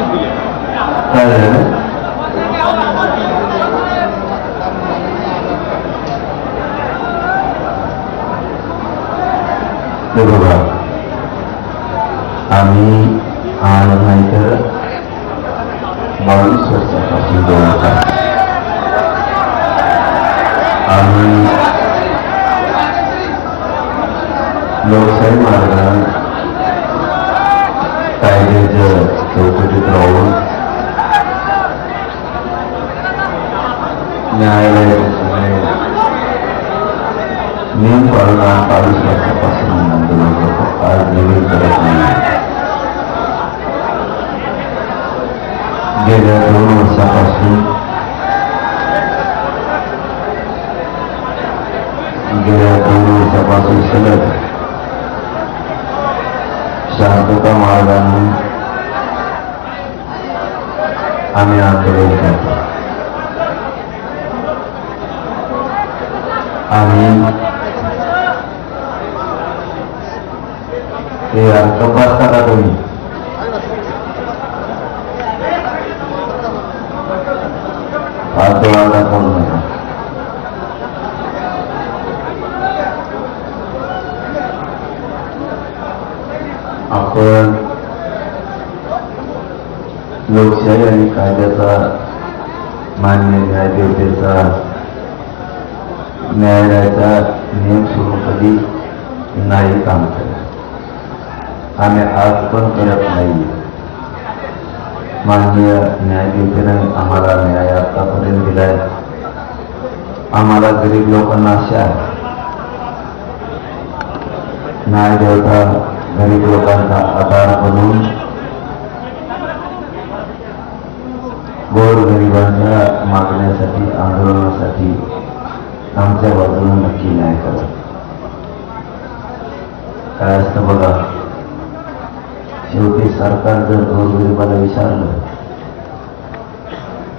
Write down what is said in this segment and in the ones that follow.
काय झालं ते गेल्या दोन वर्षापासून गेल्या दोन वर्षापासून सलग शांतता मार्गाने आम्ही आंदोलन करतो आणि ते तपासता का तुम्ही हात डोळा करू नका आपण लोकशाही आणि कायद्याचा मान्य न्यायदेवतेचा न्यायालयाचा नियम सुरू कधी नाही काम करत आम्ही आज पण करत नाही माननीय न्यायदेवतेनं आम्हाला न्याय आतापर्यंत दिलाय. आम्हाला गरीब लोकांना आशा न्यायदेवता गरीब लोकांचा आधार बनून गोर गरिबांच्या मागण्यासाठी आंदोलनासाठी आमच्या बाजूला नक्की न्याय करा. काय असतं बघा शेवटी सरकार जर गोरगरिबाला विचारलं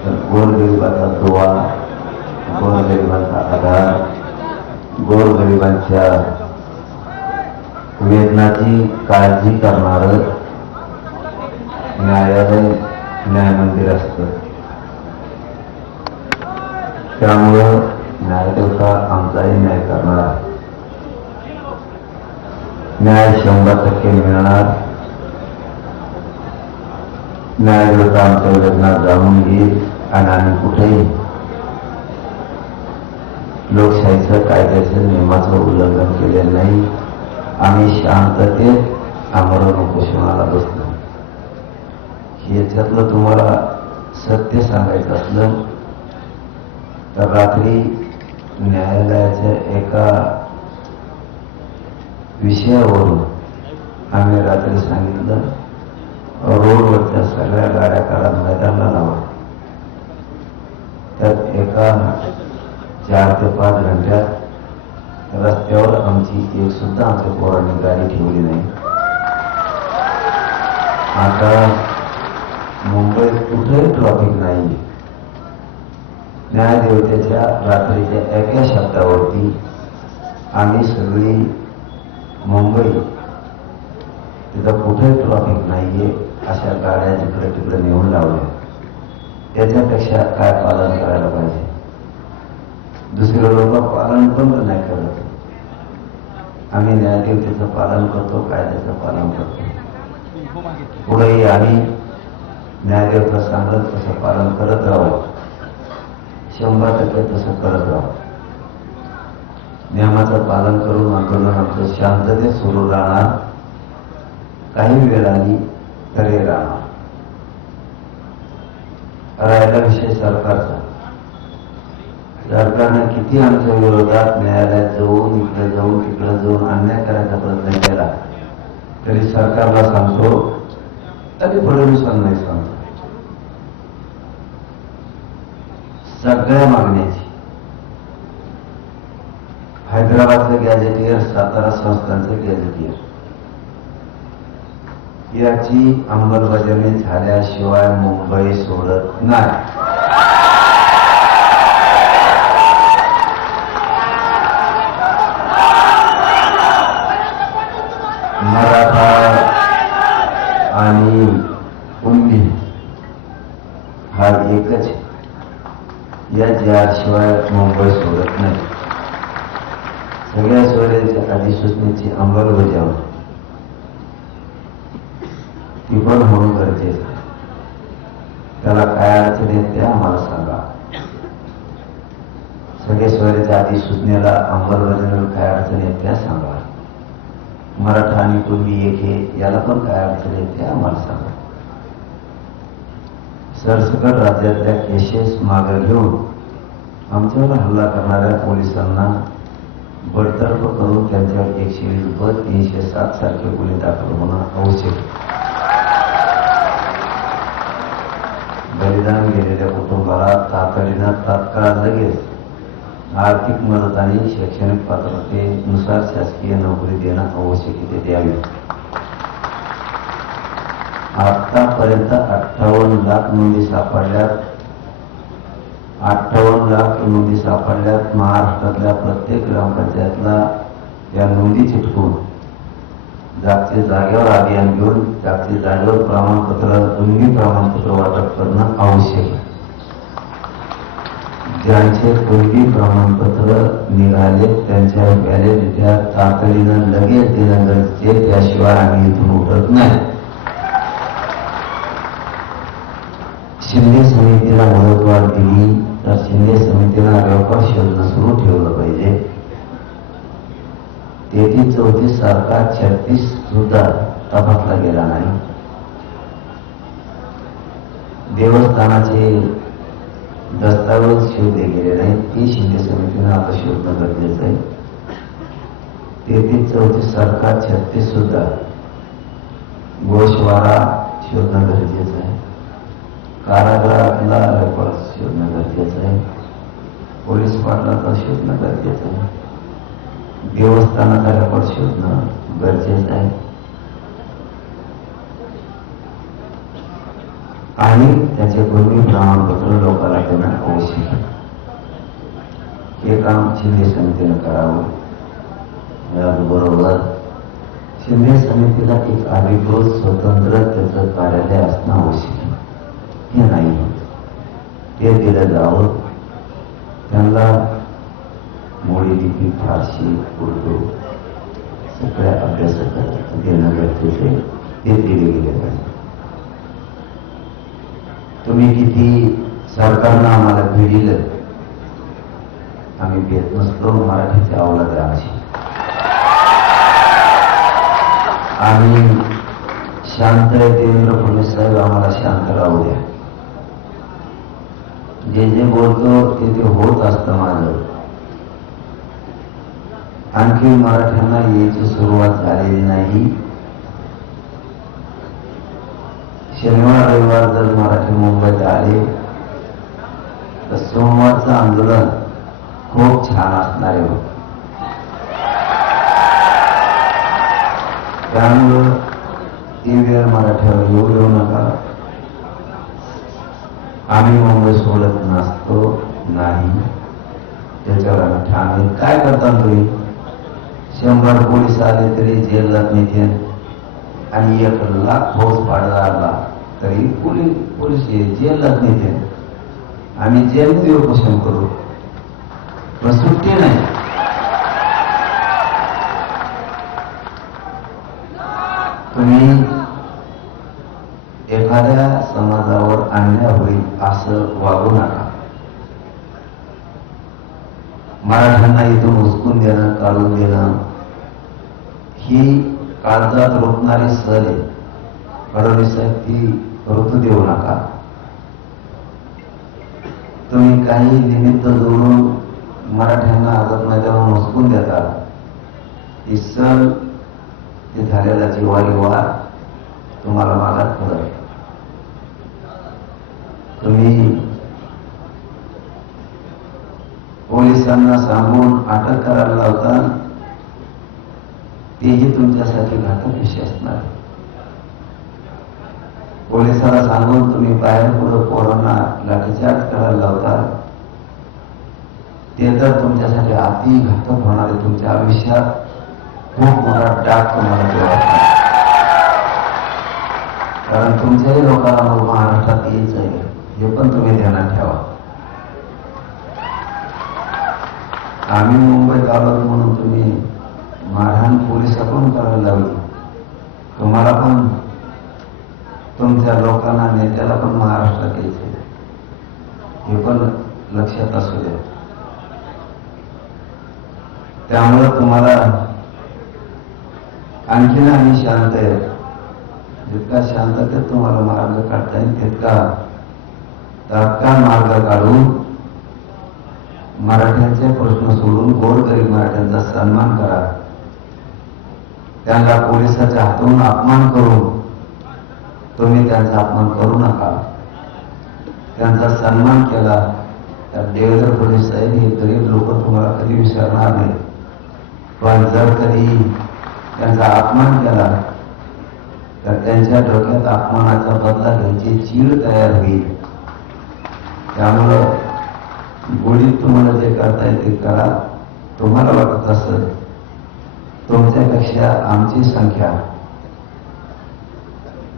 तर गोरगरिबाचा दुवा गोरगरिबांचा आधार गोरगरिबांच्या वेदनाची काळजी करणार न्यायालय न्याय मंदिर असतं. त्यामुळं न्यायदेवता आमचाही न्याय करणार. न्याय शंभर टक्के मिळणार. न्यायदेवता आमच्या वेदना जाणून घेईल आणि आम्ही कुठेही लोकशाहीचं कायद्याचं नियमाचं उल्लंघन केलेलं नाही. आम्ही शांततेत आमरण उपोषणाला बसलो. याच्यातलं तुम्हाला सत्य सांगायचं असलं तर रात्री न्यायालयाच्या एका विषयावरून आम्ही रात्री सांगितलं रोडवरच्या सगळ्या गाड्या काढा मैदानाला लावा. त्यात एका चार ते पाच घंट्यात रस्त्यावर आमची एक सुद्धा आमच्या पोरांनी गाडी ठेवली नाही. आता मुंबईत कुठेही ट्रॉफिक नाही न्यायदेवतेच्या रात्रीच्या एका शब्दावरती आम्ही सगळी मुंबई तिथं कुठे ट्रॉफिक नाहीये अशा गाड्या जिकडे तिकडे नेऊन लावल्या. त्याच्यापेक्षा काय पालन करायला पाहिजे? दुसरे लोक पालन पण नाही करत. आम्ही न्यायदेवतेचं पालन करतो कायद्याचं पालन करतो. पुढेही आम्ही न्यायदेवता सांगत तसं पालन करत राहू. शंभर टक्के तसं करत राहा. नियमाचं पालन करून आंदोलन आमचं शांततेत सुरू राहणार. काही वेळ तरी राहणार राहिला विषय सरकारचा सरकारने किती आमच्या विरोधात न्यायालयात जाऊन इकडे जाऊन तिकडे जाऊन अन्याय करायचा प्रयत्न केला. तरी सरकारला सांगतो तरी फडणवीसांनाही नाही सांगतो. सगळ्या मागण्याची हैदराबादचं गॅजेटियर सातारा संस्थांचं गॅजेटियर याची अंमलबजावणी झाल्याशिवाय मुंबई सोडत नाही. याशिवाय मुंबई सोडत नाही. सगळ्या सोयऱ्यांच्या अधिसूचनेची अंमलबजावणी. ती पण होणं गरजेचं आहे. त्याला काय अडचण येत ते आम्हाला सांगा. सगळे स्वराज्याच्या अधिसूचनेला अंमलबजावणीला काय अडचण येत त्या सांगा. मराठा आणि पूर्वी एक हे याला पण काय अडचण येत ते आम्हाला सांगा. सरसकट राज्यातल्या केसेस मागे घेऊन आमच्यावर हल्ला करणाऱ्या पोलिसांना बडतर्फ करून त्यांच्यावर एकशे वीस ब तीनशे सात सारखे गुन्हे दाखल होणं आवश्यक आहे. बलिदान गेलेल्या कुटुंबाला तातडीनं तात्काळ लगेच आर्थिक मदत आणि शैक्षणिक पात्रतेनुसार शासकीय नोकरी देणं आवश्यकते द्यावी आतापर्यंत अठ्ठावन्न लाख नोंदी सापडल्यात अठ्ठावन्न लाख नोंदी सापडल्यात. महाराष्ट्रातल्या प्रत्येक ग्रामपंचायतला या नोंदी चिटकून जागतिक जागेवर अभियान घेऊन जागतिक जागेवर प्रमाणपत्र दोन्ही प्रमाणपत्र वाटप करणं आवश्यक आहे. ज्यांचे कोणती प्रमाणपत्र निघाले त्यांच्या व्हॅलिडिट्या तातडीनं लगेच देणं गरजेचे त्याशिवाय आम्ही इथून उठत नाही. शिंदे समितीला मुदतवाढ दिली. तर शिंदे समितीला व्यापार योजना सुरू ठेवलं पाहिजे. तेहतीस चौतीस सारखा छत्तीस सुद्धा तपासला गेला नाही. देवस्थानाचे दस्तावेज शोधले गेले नाही ती शिंदे समितीनं आता शोधणं गरजेचं आहे. तेहतीस चौतीस सारखा छत्तीस सुद्धा गोशवारा शोधणं गरजेचं आहे. कारागृहातला रेकॉर्ड शोधणं गरजेचं आहे. पोलीस पाटलाचा शोधणं गरजेचं आहे. देवस्थानाचा रेकॉर्ड शोधणं गरजेचं आहे. आणि त्याचे पूर्वी प्रमाणपत्र लोकांना देणं आवश्यक आहे. हे काम शिंदे समितीनं करावं. याचबरोबर शिंदे समितीला एक अधिकृत स्वतंत्र त्याचं कार्यालय असणं आवश्यक आहे हे नाही केलं जावं त्यांना मोडी लिपी फारशी उर्दू सगळ्या अभ्यासक देणं गरजेचे ते दिले गेले पाहिजे. तुम्ही किती सरकारनं आम्हाला भिडिलं. आम्ही भेट नसतो मराठीचे अवलाद आहे आमची आम्ही शांत आहे देवेंद्र फडणवीस साहेब आम्हाला शांत राहू द्या. जे जे बोलतो ते ते होत असतं माझं. आणखी मराठ्यांना यायची सुरुवात झालेली नाही. शनिवार रविवार जर मराठी मुंबईत आले तर सोमवारचं आंदोलन खूप छान असणार आहे त्यामुळं ती वेळ मराठ्यावर येऊ देऊ नका. आम्ही मुंबई सोडत नसतो नाही. त्याच्यावर आम्ही काय करता तुम्ही? शंभर पोलीस आले तरी जेललाच नेते आणि एक लाख फौज पाडला आला तरी पोलीस पोलीस जेललाच नेते आम्ही जेलमध्ये उपोषण करू. पण सुट्टी नाही. तुम्ही एखाद्या समाजावर अन्याय होईल असं वागू नका. मराठ्यांना इथून उचकून देणं काढून देणं ही काळजात रोखणारी सर आहे. फडणवीस ती ऋतू देऊ नका. तुम्ही काही निमित्त जोडून मराठ्यांना आझाद मैदानावर हुसकून देता. ती सहल ते झालेला जिवारी वार तुम्हाला मागात पडत. तुम्ही पोलिसांना सांगून अटक करायला लावता तेही तुमच्यासाठी घातक विषय असणार. पोलिसाला सांगून तुम्ही बाहेर पुढं पोरांना लाठीचार्ज करायला लावता ते तर तुमच्यासाठी अति घातक होणार आहे. तुमच्या आयुष्यात खूप मोठा डाग तुम्हाला जेव्हा कारण तुमच्याही लोकांना महाराष्ट्रात यायचं आहे हे पण तुम्ही ध्यानात ठेवा. आम्ही मुंबईत आलो म्हणून तुम्ही मारहाण पोलिसाकडून करायला लागली तुम्हाला पण तुमच्या लोकांना नेत्याला पण महाराष्ट्रात यायचे हे पण लक्षात असू द्या. त्यामुळं तुम्हाला आणखीन आम्ही शांत आहे. जितका शांततेत तुम्हाला मार्ग काढता येईल तितका तात्काळ मार्ग काढून मराठ्यांचे प्रश्न सोडून गोरगरीब मराठ्यांचा सन्मान करा. त्यांना पोलिसाच्या हातून अपमान करून तुम्ही त्यांचा अपमान करू नका. त्यांचा सन्मान केला तर देवेंद्र फडणवीस साहेब हे गरीब लोक तुम्हाला कधी विसरणार नाही. पण जर कधी त्यांचा अपमान केला तर त्यांच्या डोक्यात अपमानाचा बदला घ्यायची चीड तयार होईल. त्यामुळं गोडीत तुम्हाला जे करता येईल ते करा. तुम्हाला वाटत असत तुमच्यापेक्षा आमची संख्या.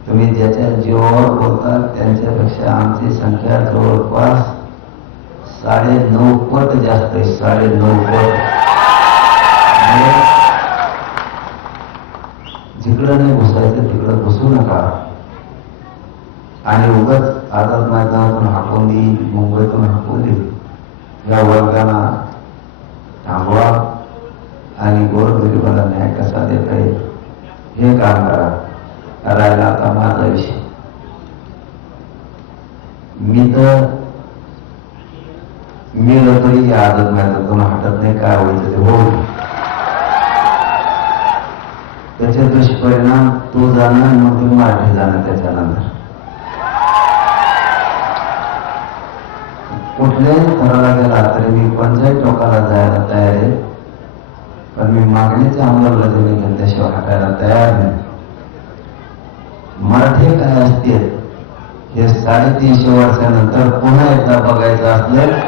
तुम्ही ज्याच्या जीवावर बोलता त्यांच्यापेक्षा आमची संख्या जवळपास साडे नऊ पट जास्त आहे. साडे नऊ पट म्हणजे जिकडं नाही घुसायचं तिकडं घुसू नका. आणि उगाच आझाद मैदानातून हाकून देईल मुंबईतून हाकून देईल या वर्गाला थांबवा आणि गोरगरिबाला न्याय कसा देता येईल हे काम करा. करायला आता माझा विषय. मी तर मी तरी या आझाद मैदानातून हटत नाही काय व्हायचं ते होईल. त्याचे दुष्परिणाम तू जाणार मग ते मराठी जाणार त्याच्यानंतर. कुठल्याही थराला गेला तरी मी पंचायत टोकाला जायला तयार आहे. पण मी मागणीच्या अंमलबजावणी घेतल्याशिवाय हटायला तयार नाही. मराठी काय असते हे साडेतीनशे वर्षानंतर पुन्हा एकदा बघायचं असलं?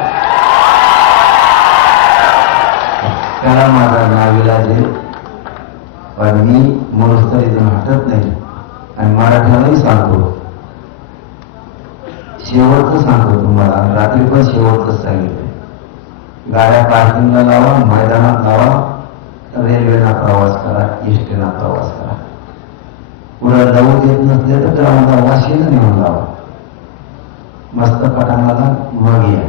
त्याला माझा नाविलाज. आहे पण मी मनुष्य इथून हटत नाही. आणि मराठ्यालाही सांगतो. शेवटचं सांगतो तुम्हाला. रात्री पण शेवटचं सांगितलं गाड्या पार्किंगला लावा मैदानात लावा रेल्वेना प्रवास करा एसटीना प्रवास करा. पुढे जाऊ देत नसले तर ग्राउंडला वाशीला नेऊन लावा. मस्त पटांगणाला मग या.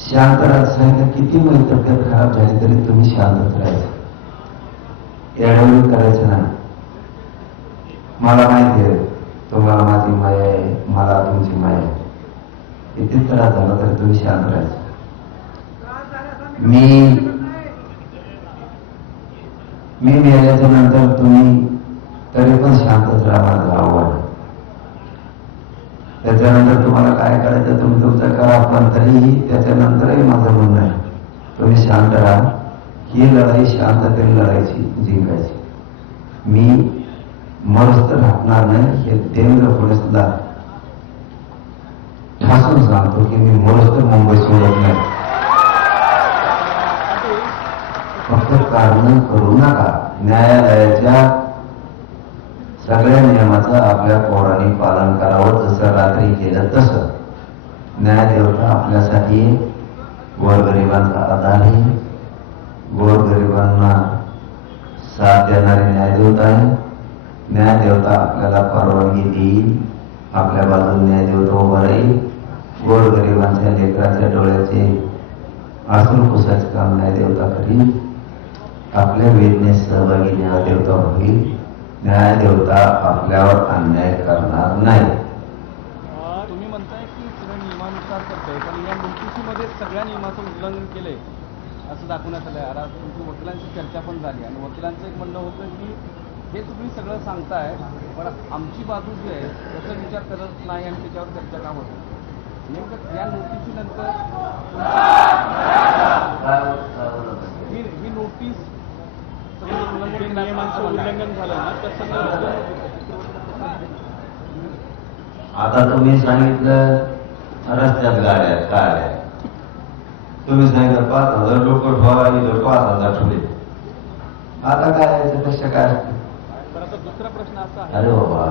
शांत राहत किती माझी तब्येत खराब झाली तरी तुम्ही शांतच राहायचं एडवळी करायचं नाही. मला माहिती आहे. तुम्हाला माझी माया आहे मला तुमची माया आहे इथेच त्रास झाला तरी तुम्ही शांत राहायचं मी मी मेल्याच्या नंतर तुम्ही तरी पण शांतच राहा आवड आव्हान. त्याच्यानंतर तुम्हाला काय करायचं तुम्ही तुमचं करा पण तरीही त्याच्यानंतरही माझं म्हणणं आहे. तुम्ही शांत राहा. ही लढाई शांततेने लढायची जिंकायची. मी मस्त राहणार नाही हे देवेंद्र फडणवीसला ठासून सांगतो की मी मरस्त मुंबई सोडत नाही. फक्त कारण करू नका. न्यायालयाच्या सगळ्या नियमाचं आपल्या पोरांनी पालन करावं जसं रात्री केलं तसं. न्यायदेवता आपल्यासाठी गोरगरिबांचा आधार आहे गोरगरिबांना साथ देणारी न्यायदेवता आहे न्यायदेवता आपल्याला परवानगी देईल. आपल्या बाजूने न्यायदेवता उभा राहील. गोरगरिबांच्या लेकराच्या डोळ्याचे आसून पुसायचं काम न्यायदेवता करील. आपल्या वेदनेत सहभागी न्यायदेवता होईल. न्यायदेवता आपल्यावर अन्याय करणार नाही. तुम्ही म्हणताय की सगळ्या नियमानुसार करताय पण या नोटिसीमध्ये सगळ्या नियमाचं उल्लंघन केलंय असं दाखवण्यात आलंय. आता तुमची वकिलांची चर्चा पण झाली आणि वकिलांचं एक म्हणणं होतं की हे तुम्ही सगळं सांगताय पण आमची बाजू जी आहे त्याचा विचार करत नाही आणि त्याच्यावर चर्चा का होत नाही? नेमकं या नोटिसीनंतर ही ही नोटीस नियमांचं उल्लंघन झालं ना तसं आता तुम्ही सांगितलं रस्त्यात गाड्या आहे? तुम्ही सांगितलं पाच हजार लोक ठेवा आणि जर पाच हजार ठेवले. आता काय आहे, त्यापेक्षा काय दुसरा प्रश्न असा आहे. अरे बाबा.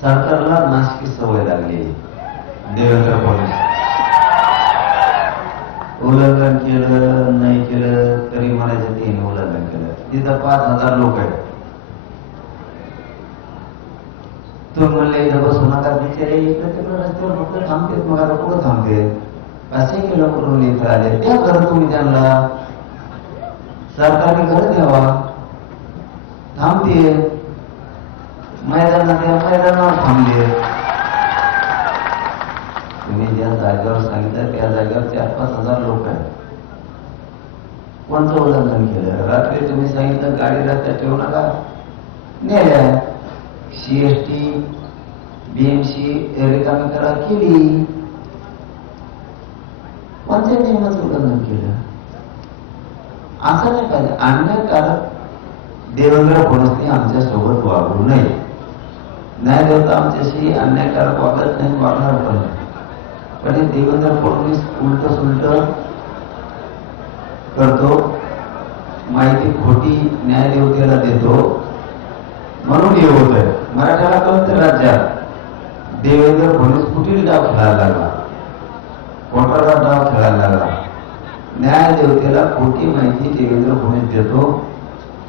सरकारला नाशकी सवय लागली. देवेंद्र फडणवीस. उल्लंघन केलं नाही केलं तरी म्हणायचं तिने उल्लंघन केलं. तिथं पाच हजार लोक आहेत. तू म्हणले इथं बसू नका बिचारे इकडे तिकडे रस्त्यावर लोक थांबतेत मग आता कुठं थांबते असे केलं करून इथं आले. त्या घर तुम्ही त्यांना सरकारने घर घ्यावा थांबते. मैदानात या मैदानावर थांबले तुम्ही ज्या जागेवर सांगितलं त्या जागेवर चार पाच हजार लोक आहेत. कोणतं उल्लंघन केलं. रात्री तुम्ही सांगितलं गाडी रस्त्यात ठेवू नका. नेल्या. सीएसटी बीएमसी रिकामी करा केली. कोणत्या नियमाचं उल्लंघन केलं. असं आणि पाहिजे अन्यायकारक देवेंद्र फडणवीसने आमच्यासोबत वागू नये. न्यायदेवता आमच्याशी अन्यायकारक वागत नाही वागणार पण कारण देवेंद्र फडणवीस उलट सुलट करतो माहिती खोटी न्याय देवतेला देतो. म्हणून हे होत आहे मराठ्याला कळतं राज्यात देवेंद्र फडणवीस कुठील डाव खेळायला लागला. कोटाचा डाव खेळायला देवतेला खोटी माहिती देवेंद्र भूमीत देतो.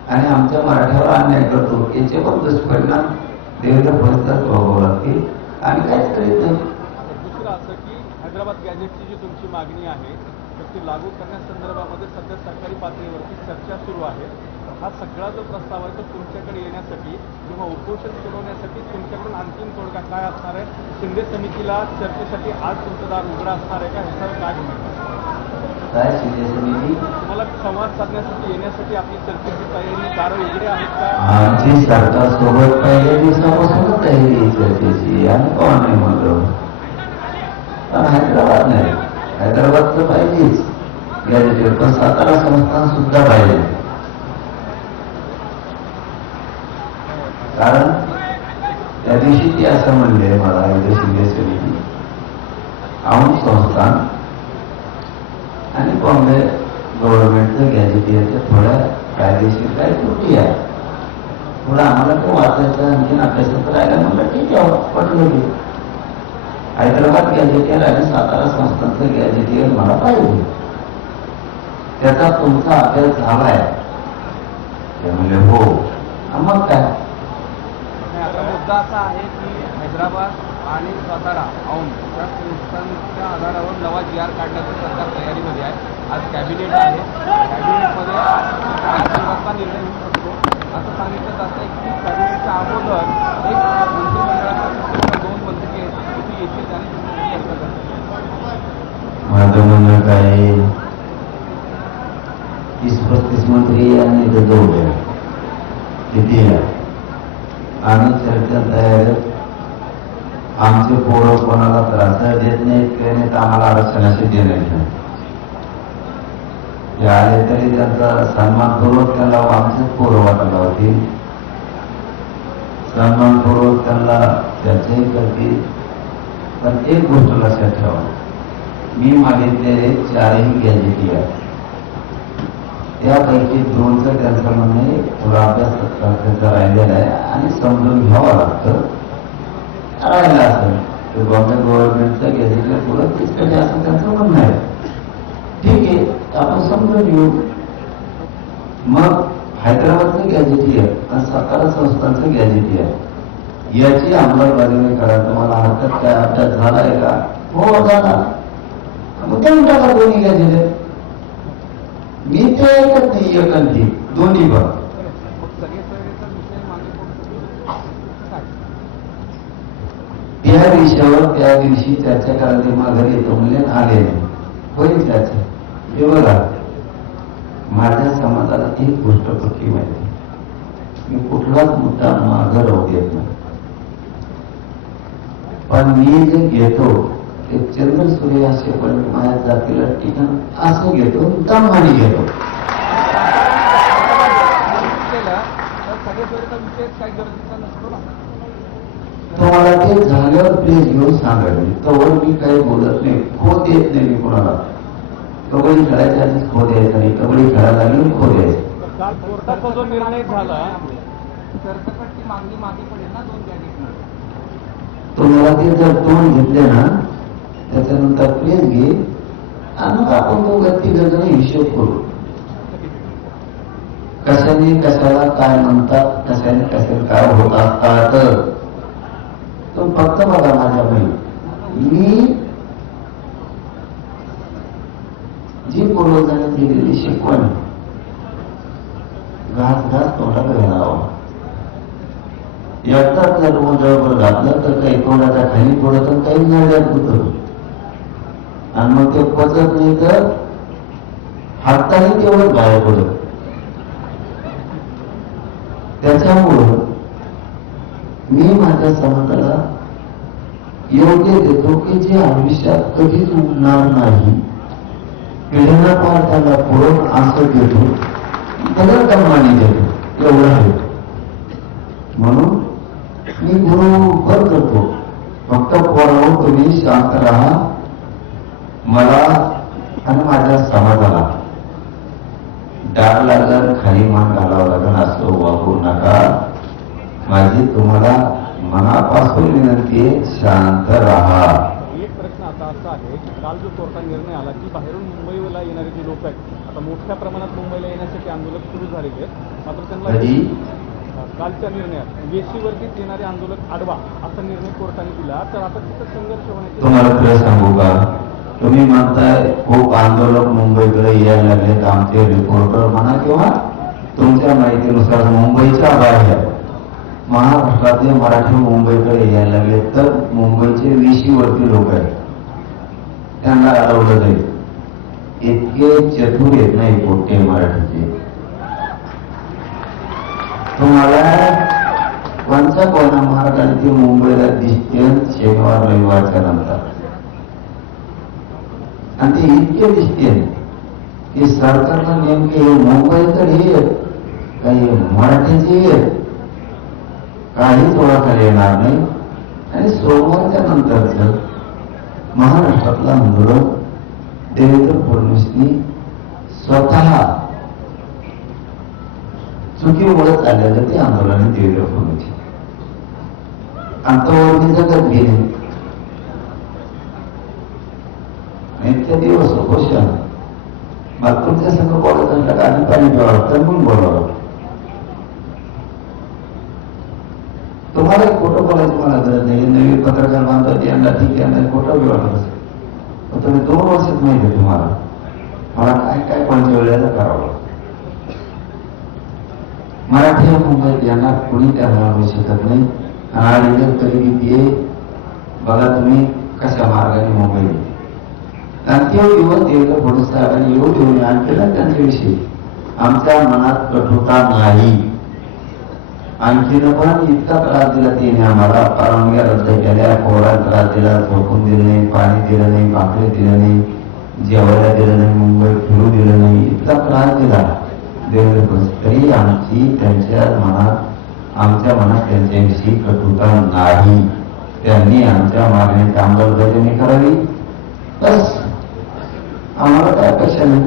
आणि आमच्या मराठ्यावर अन्याय करतो. याचे पण दुष्परिणाम देवेंद्र फडणवीस भोगावं लागतील. आणि काहीच करीत नाही दुसरं असं की हैदराबाद गॅजेटची जी तुमची मागणी आहे तर ती लागू करण्यासंदर्भामध्ये सध्या सरकारी पातळीवरती चर्चा सुरू आहे. तर हा सगळा जो प्रस्ताव आहे तो तुमच्याकडे येण्यासाठी किंवा उपोषण सोडवण्यासाठी तुमच्याकडून अंतिम तोडगा काय असणार आहे? शिंदे समितीला चर्चेसाठी आज तुमचं दार उघडा असणार आहे का? ह्याच्यावर काय म्हणतात काय तुम्हाला संवाद साधण्यासाठी येण्यासाठी आपली चर्चेची तयारी आमची पहिल्या दिवसापासूनच तयारी चर्चेची कोण नाही म्हणलो पण हैदराबाद नाही हैदराबाद तर पाहिजेच गॅजेटेड पण सातारा संस्थान सुद्धा पाहिजे कारण? त्या दिवशी ती असं म्हणले मला इथे शिंदे समिती औंध संस्थान। आणि बॉम्बे गव्हर्नमेंटचं गॅजेटियरच्या थोड्या कायदेशीर काही त्रुटी आहे. थोडं आम्हाला तो वाचायचं आणखीन अभ्यासात राहायला म्हणलं ठीक आहे पटलं की. हैदराबाद गॅजेटियर आणि सातारा संस्थांचं गॅजेटियर मला पाहिजे. त्याचा तुमचा अभ्यास झालाय. ते म्हणजे हो. मग काय? मुद्दा असा आहे की हैदराबाद आणि सातारा औंध या संस्थांच्या आधारावर नवा जी आर काढण्याचं सरकार तयारीमध्ये आहे. आज कॅबिनेट आहे. कॅबिनेटमध्ये यासंदर्भातला निर्णय होऊ शकतो. असं सांगितलं जात की कॅबिनेटच्या अगोदर एक मंत्रिमंडळाच्या दोन मंत्री तिथे येतील आणि माझं म्हणणं काय? तीस पस्तीस मंत्री आणि दोन किती आम्ही चर्चा तयार. आमचे पोरं कोणाला त्रास देत नाहीत किंवा तर आम्हाला आरक्षणाशी दिले ते आले तरी त्यांचा सन्मानपूर्वक त्यांना आमचेच पोरं वाटायला होती. सन्मानपूर्वक त्यांना त्याचे करतील पण एक गोष्ट लक्षात ठेवा. मी मागितलेले चारही गॅजेटी आहेत त्यापैकी दोनचं त्यांचं म्हणणे थोडा अभ्यास त्याचा राहिलेला आहे आणि समजून घ्यावं लागतं. राहिला असेल ते बॉम्बे गव्हर्नमेंटचं गॅजेटियर पुढं तीच कधी असं त्यांचं म्हणणं आहे ठीक आहे आपण समजून घेऊ. मग हैदराबादचं गॅजेटियर आणि सातारा संस्थांचं गॅजेटियर याची अंमलबजावणी करा. तुम्हाला हरकत काय अभ्यास झालाय का? हो झाला. मग देऊन टाका दोन्ही गॅजेटियर मी ते ऐकत नाही एकंती दोन्ही बघ मग सगळे सोयरेचा विषय मागे पडू शकतो काय त्या विषयावर त्या दिवशी त्याच्या करायला माघारी येतो म्हणजे आले होईल चर्चा हे बघा. माझ्या समाजाला एक गोष्ट पक्की माहिती मी कुठलाच मुद्दा मागं राहू देत नाही. पण मी जे घेतो ते चंद्र सूर्य असे पण माझ्या जातीला ठिकाण असं घेतो दमाने घेतो केलं तर सगळे सोयरेचा विषय काही गरजेचा नसतो ना ते झाल्यावर प्लीज घेऊन सांगा मी तोवर मी काही बोलत नाही. खो देत नाही मी कोणाला. कबड्डी खेळायच्या आधीच खो द्यायचा नाही. कबड्डी खेळायला लागली खो द्यायचं जो निर्णय झाला तुम्हाला ते जर तोंड घेतले ना त्याच्यानंतर प्लेस घे आणि आपण दोघं तिघ जण हिशोब करू. कशाने कशाला काय म्हणतात कशाने कशाने काय होत असतात पण फक्त बघा माझ्या बहीण. मी जी पूर्वजांनी दिलेली शिकवण घास घास तोंडाला घालावा. एकटाच जर जवळ घातलं तर काही तोंडाच्या खाली पडत काही नळ्यात होत आणि मग ते पचत नाही तर हाताने तेवढं गाय पडत त्याच्यामुळं मी माझ्या समाजाला योग्य देतो की जे आयुष्यात कधीच उठणार नाही. पिढ्यांना पार त्याला पुढं असं देतो त्याला कमानी देतो एवढं आहे. म्हणून मी बरोबर करतो. फक्त पोरावर तुम्ही शांत राहा. मला आणि माझ्या समाजाला. डाग लागल खाली मान घालावं लागेल असं वागू नका. माझी तुम्हाला मनापासून विनंती आहे, शांत राहा. एक प्रश्न आता असा आहे की काल जो कोर्टात निर्णय आला की बाहेरून मुंबईला येणारे जे लोक आहेत आता मोठ्या प्रमाणात मुंबईला येण्यासाठी आंदोलक सुरू झालेले आहेत मात्र त्यांना कालच्या निर्णयात वेशीवरतीच येणारे आंदोलक आडवा असा निर्णय कोर्टाने दिला. तर आता तिथं संघर्ष होण्याची तुम्हाला खरं सांगू का? तुम्ही म्हणताय खूप आंदोलक मुंबईकडे यायला लागलेत आमचे रिपोर्टर म्हणा किंवा तुमच्या माहितीनुसार मुंबईच्या बाहेर. महाराष्ट्रातले मराठी मुंबईकडे यायला लागले तर मुंबईचे विशीवरती लोक आहेत. त्यांना अडवलं जाईल इतके चतुर येत नाही पोट्टे मराठीचे. तुम्हाला कोणत्या कोणा मार्गाने ते मुंबईला दिसते शनिवार रविवारच्या नंतर. आणि ते इतके दिसते की सरकारला नेमके हे मुंबईकडे येत काही मराठीचे येत काहीच ओळखायला येणार नाही. आणि सोमवारच्या नंतरच महाराष्ट्रातला आंदोलन देवेंद्र फडणवीसनी स्वतः चुकीमुळे चाललेलं ते आंदोलन देवेंद्र फडणवीस अंतर्वर्ती जगत गेले. इतके दिवस उपोषण. मग संघ बोलायचं म्हटलं पाणी प्यावं तर म्हणून बोलावं तुम्हाला खोटं बोलायचं मला गरज नाही नवीन पत्रकार बांधतात यांना ठीक आहे खोटं बी वाटत असेल. पण तुम्ही दोन वर्षात माहिती आहे तुम्हाला. मला काय काय कोणत्या वेळेला करावं मराठी मुंबईत यांना कोणी त्या म्हणू शकत नाही. आणि जर तरी किती आहे? बघा तुम्ही कशा मार्गाने मुंबई आणि ते दिवस देवेंद्र फडणवीस साहेबांनी येऊ देऊन आणखी त्यांच्याविषयी. आमच्या मनात कठोरता नाही. आणखी पण इतका त्रास दिला त्याने आम्हाला. परवानग्या रद्द केल्या कोरा त्रास दिला झोपून दिलं नाही पाणी दिलं नाही भाकरी दिलं नाही जेवायला दिलं नाही मुंबई फिरू दिलं नाही. इतका त्रास दिला. देवेंद्र तरी आमची त्यांच्या मनात आमच्या मनात त्यांच्याविषयी कटुता नाही. त्यांनी आमच्या मागणीची अंमलबजावणी करावी बस. आम्हाला काय अपेक्षा नाही